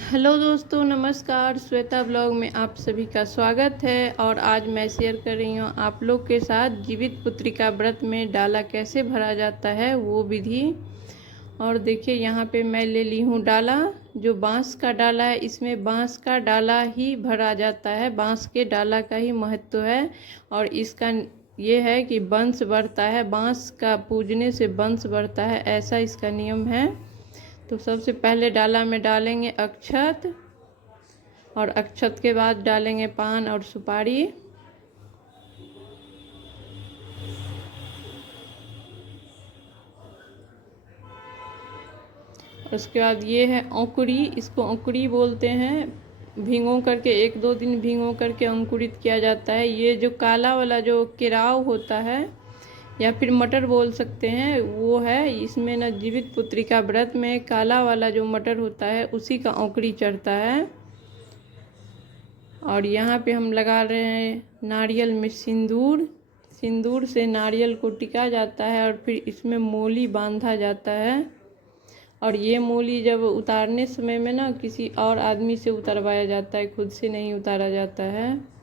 Hello दोस्तों, नमस्कार। Shweta blog में आप सभी का स्वागत है। और आज मैं शेयर कर रही हूँ आप लोग के साथ जीवित पुत्रिका व्रत में डाला कैसे भरा जाता है वो विधि। और देखिए यहाँ पे मैं ले ली हूँ डाला, जो बांस का डाला है। इसमें बांस का डाला ही भरा जाता है, बांस के डाला का ही महत्व है। और इसका ये है कि वंश बढ़ता है, बांस का पूजने से वंश बढ़ता है, ऐसा इसका नियम है। तो सबसे पहले डाला में डालेंगे अक्षत, और अक्षत के बाद डालेंगे पान और सुपारी। उसके बाद ये है अंकुरी, इसको अंकुरी बोलते हैं। भिगो करके 1-2 दिन भिगो करके अंकुरित किया जाता है। ये जो काला वाला जो केराव होता है या फिर मटर बोल सकते हैं वो है। इसमें न जीवित पुत्रिका व्रत में काला वाला जो मटर होता है उसी का अंकुरी चढ़ता है। और यहाँ पे हम लगा रहे हैं नारियल में सिंदूर। सिंदूर से नारियल को टिका जाता है और फिर इसमें मोली बांधा जाता है। और ये मोली जब उतारने समय में ना किसी और आदमी से उतरवाया जाता है, खुद से नहीं उतारा जाता है।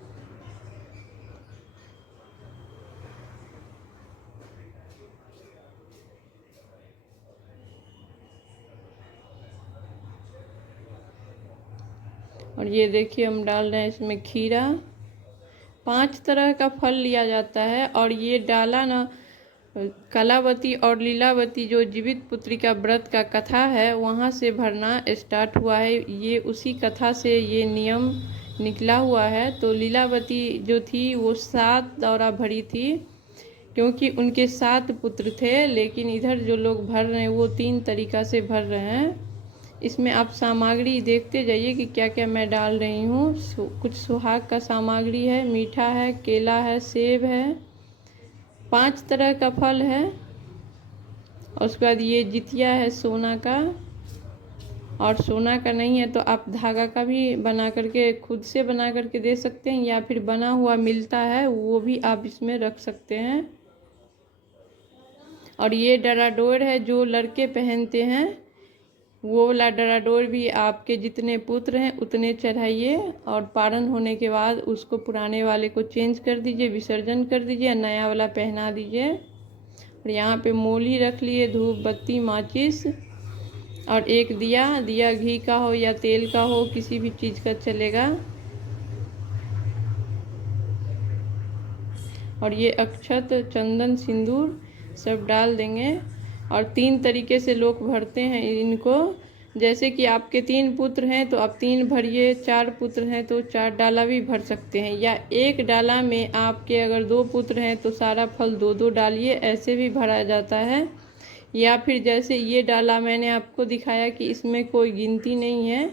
और ये देखिए हम डाल रहे हैं इसमें खीरा। 5 तरह का फल लिया जाता है। और ये डाला ना कलावती और लीलावती जो जीवित पुत्रिका व्रत का कथा है वहाँ से भरना स्टार्ट हुआ है। ये उसी कथा से ये नियम निकला हुआ है। तो लीलावती जो थी वो 7 दौरा भरी थी, क्योंकि उनके 7 पुत्र थे। लेकिन इधर जो लोग भर रहे हैं वो 3 तरीक़ा से भर रहे हैं। इसमें आप सामग्री देखते जाइए कि क्या क्या मैं डाल रही हूँ। कुछ सुहाग का सामग्री है, मीठा है, केला है, सेब है, 5 तरह का फल है। और उसके बाद ये जितिया है सोना का। और सोना का नहीं है तो आप धागा का भी बना करके खुद से बना करके दे सकते हैं, या फिर बना हुआ मिलता है वो भी आप इसमें रख सकते हैं। और ये डराडोर है जो लड़के पहनते हैं, वो वाला डराडोर भी आपके जितने पुत्र हैं उतने चढ़ाइए। और पारण होने के बाद उसको पुराने वाले को चेंज कर दीजिए, विसर्जन कर दीजिए, नया वाला पहना दीजिए। और यहाँ पे मोली रख लिए, धूप बत्ती माचिस, और एक दिया घी का हो या तेल का हो, किसी भी चीज़ का चलेगा। और ये अक्षत, चंदन, सिंदूर सब डाल देंगे। और 3 तरीके से लोग भरते हैं इनको। जैसे कि आपके 3 पुत्र हैं तो आप 3 भरिए, 4 पुत्र हैं तो 4 डाला भी भर सकते हैं। या एक डाला में आपके अगर 2 पुत्र हैं तो सारा फल 2-2 डालिए, ऐसे भी भरा जाता है। या फिर जैसे ये डाला मैंने आपको दिखाया कि इसमें कोई गिनती नहीं है,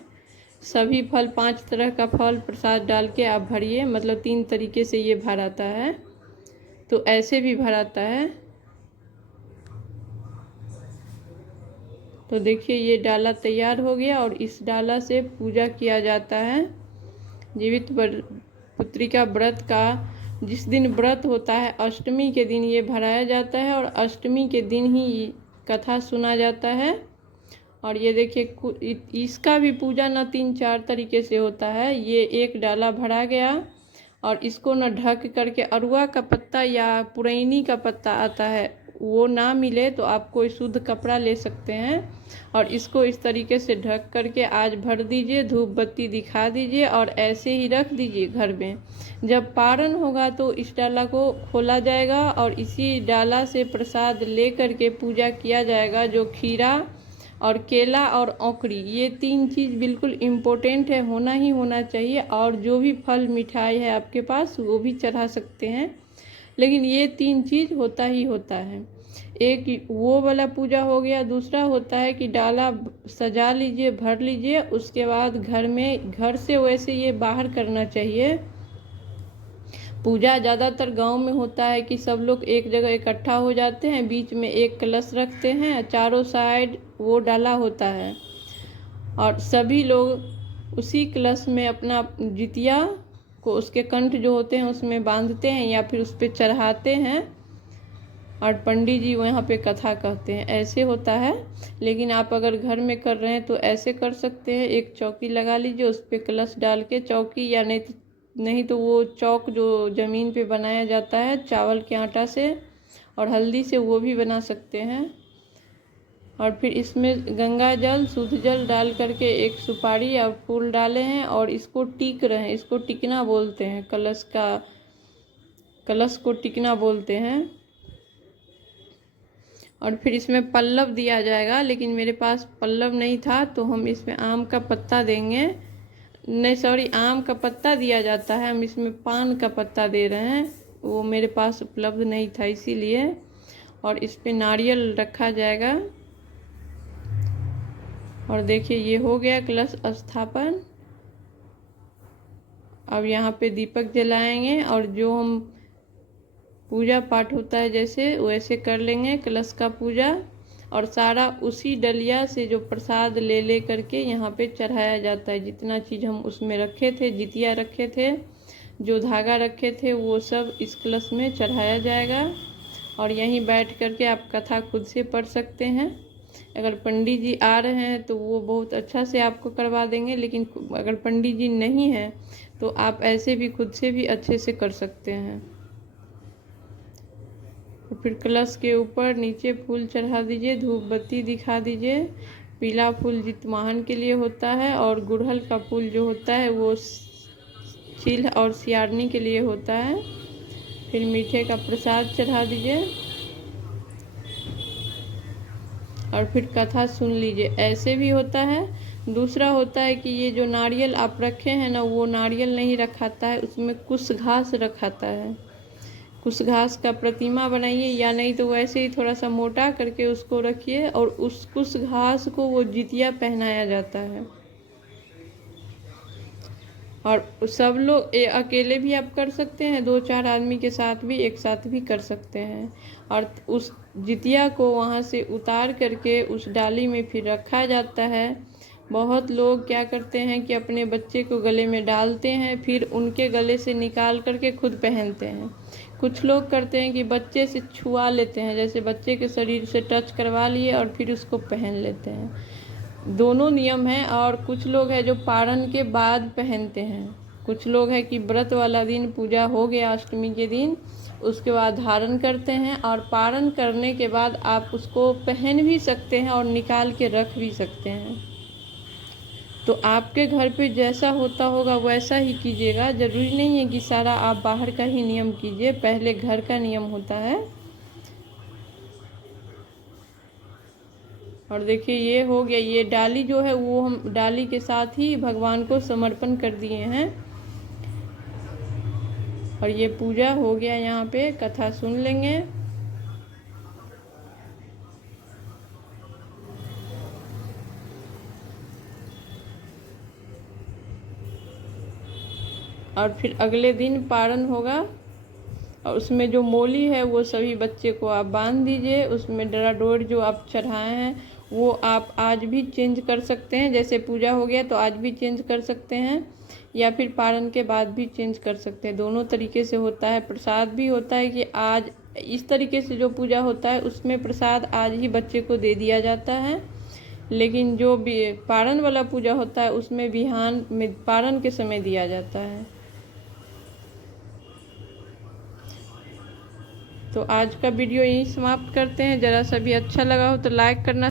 सभी फल 5 तरह का फल प्रसाद डाल के आप भरिए। मतलब 3 तरीके से ये भराता है, तो ऐसे भी भराता है। तो देखिए ये डाला तैयार हो गया। और इस डाला से पूजा किया जाता है। जीवित पुत्रिका व्रत का जिस दिन व्रत होता है अष्टमी के दिन ये भराया जाता है, और अष्टमी के दिन ही कथा सुना जाता है। और ये देखिए इसका भी पूजा न 3-4 तरीके से होता है। ये एक डाला भरा गया और इसको न ढक करके, अरुआ का पत्ता या पुरैनी का पत्ता आता है वो ना मिले तो आप कोई शुद्ध कपड़ा ले सकते हैं। और इसको इस तरीके से ढक करके आज भर दीजिए, धूप बत्ती दिखा दीजिए और ऐसे ही रख दीजिए घर में। जब पारण होगा तो इस डाला को खोला जाएगा और इसी डाला से प्रसाद ले करके पूजा किया जाएगा। जो खीरा और केला और औकड़ी, ये 3 चीज़ बिल्कुल इम्पोर्टेंट है, होना ही होना चाहिए। और जो भी फल मिठाई है आपके पास वो भी चढ़ा सकते हैं, लेकिन ये 3 चीज़ होता ही होता है। एक वो वाला पूजा हो गया। दूसरा होता है कि डाला सजा लीजिए, भर लीजिए, उसके बाद घर से वैसे ये बाहर करना चाहिए। पूजा ज़्यादातर गांव में होता है कि सब लोग एक जगह इकट्ठा हो जाते हैं, बीच में एक कलश रखते हैं, चारों साइड वो डाला होता है, और सभी लोग उसी कलश में अपना जितिया को उसके कंठ जो होते हैं उसमें बांधते हैं या फिर उस पर चढ़ाते हैं। और पंडित जी वहाँ पे कथा कहते हैं, ऐसे होता है। लेकिन आप अगर घर में कर रहे हैं तो ऐसे कर सकते हैं, एक चौकी लगा लीजिए, उस पर कलश डाल के, चौकी या नहीं तो वो चौक जो ज़मीन पे बनाया जाता है चावल के आटा से और हल्दी से, वो भी बना सकते हैं। और फिर इसमें गंगा जल, शुद्ध जल डाल करके एक सुपारी और फूल डाले हैं और इसको टीक रहे हैं। इसको टिकना बोलते हैं, कलश को टिकना बोलते हैं। और फिर इसमें पल्लव दिया जाएगा, लेकिन मेरे पास पल्लव नहीं था तो हम इसमें आम का पत्ता देंगे। नहीं सॉरी, आम का पत्ता दिया जाता है, हम इसमें पान का पत्ता दे रहे हैं, वो मेरे पास उपलब्ध नहीं था इसीलिए। और इस पे नारियल रखा जाएगा। और देखिए ये हो गया कलश स्थापन। अब यहाँ पे दीपक जलाएंगे और जो हम पूजा पाठ होता है जैसे वैसे कर लेंगे कलश का पूजा। और सारा उसी डलिया से जो प्रसाद ले करके यहाँ पे चढ़ाया जाता है। जितना चीज़ हम उसमें रखे थे, जितिया रखे थे, जो धागा रखे थे, वो सब इस कलश में चढ़ाया जाएगा। और यहीं बैठ करके आप कथा खुद से पढ़ सकते हैं। अगर पंडित जी आ रहे हैं तो वो बहुत अच्छा से आपको करवा देंगे, लेकिन अगर पंडित जी नहीं हैं तो आप ऐसे भी खुद से भी अच्छे से कर सकते हैं। तो फिर कलश के ऊपर नीचे फूल चढ़ा दीजिए, धूप बत्ती दिखा दीजिए। पीला फूल जितवाहन के लिए होता है और गुड़हल का फूल जो होता है वो चील और सियारनी के लिए होता है। फिर मीठे का प्रसाद चढ़ा दीजिए और फिर कथा सुन लीजिए। ऐसे भी होता है। दूसरा होता है कि ये जो नारियल आप रखे हैं ना, वो नारियल नहीं रखाता है, उसमें कुश घास रखाता है। कुश घास का प्रतिमा बनाइए, या नहीं तो वैसे ही थोड़ा सा मोटा करके उसको रखिए और उस कुश घास को वो जितिया पहनाया जाता है। और सब लोग अकेले भी आप कर सकते हैं, 2-4 आदमी के साथ भी एक साथ भी कर सकते हैं। और उस जितिया को वहाँ से उतार करके उस डाली में फिर रखा जाता है। बहुत लोग क्या करते हैं कि अपने बच्चे को गले में डालते हैं, फिर उनके गले से निकाल करके खुद पहनते हैं। कुछ लोग करते हैं कि बच्चे से छुआ लेते हैं, जैसे बच्चे के शरीर से टच करवा लिए और फिर उसको पहन लेते हैं। दोनों नियम हैं। और कुछ लोग हैं जो पारण के बाद पहनते हैं। कुछ लोग हैं कि व्रत वाला दिन पूजा हो गया अष्टमी के दिन, उसके बाद धारण करते हैं और पारण करने के बाद आप उसको पहन भी सकते हैं और निकाल के रख भी सकते हैं। तो आपके घर पे जैसा होता होगा वैसा ही कीजिएगा। ज़रूरी नहीं है कि सारा आप बाहर का ही नियम कीजिए, पहले घर का नियम होता है। और देखिए ये हो गया। ये डाली जो है वो हम डाली के साथ ही भगवान को समर्पण कर दिए हैं। और ये पूजा हो गया। यहाँ पे कथा सुन लेंगे। और फिर अगले दिन पारण होगा और उसमें जो मोली है वो सभी बच्चे को आप बांध दीजिए। उसमें डोर जो आप चढ़ाए हैं वो आप आज भी चेंज कर सकते हैं। जैसे पूजा हो गया तो आज भी चेंज कर सकते हैं, या फिर पारण के बाद भी चेंज कर सकते हैं। दोनों तरीके से होता है। प्रसाद भी होता है कि आज इस तरीके से जो पूजा होता है उसमें प्रसाद आज ही बच्चे को दे दिया जाता है। लेकिन जो भी पारण वाला पूजा होता है उसमें बिहान में पारण के समय दिया जाता है। तो आज का वीडियो यहीं समाप्त करते हैं। ज़रा सा भी अच्छा लगा हो तो लाइक करना।